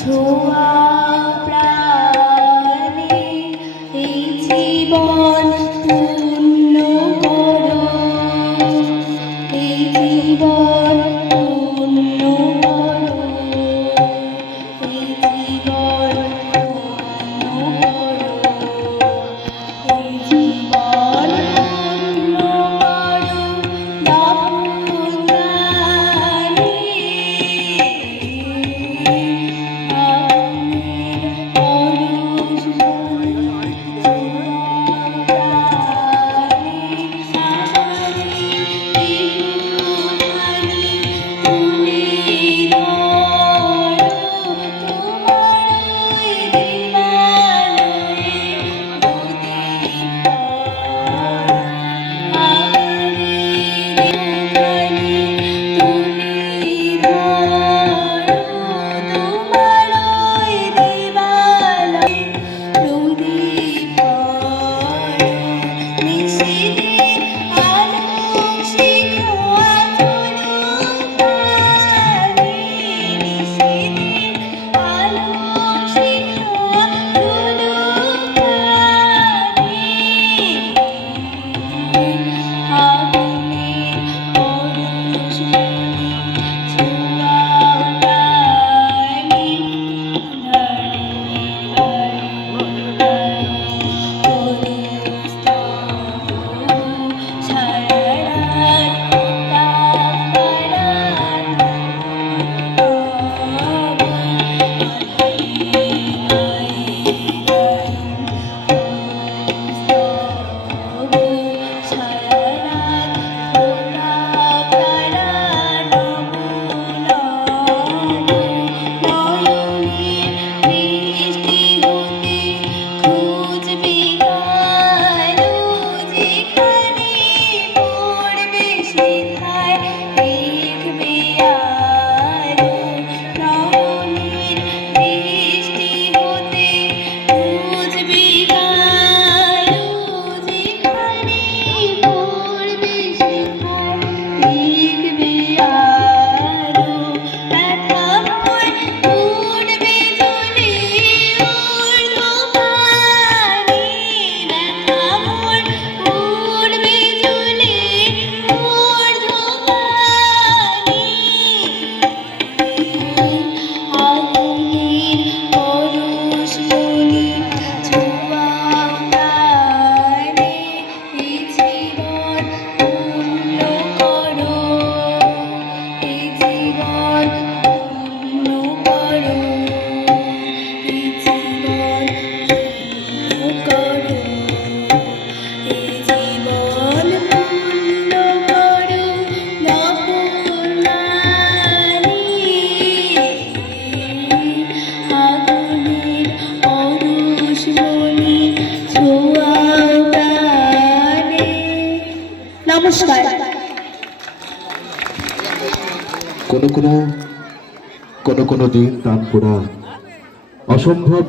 ছোঁয়া প্রাণে এই জীবন নমস্কার। কোনো কোনো কোনো কোনো দিন তানপুরা অসম্ভব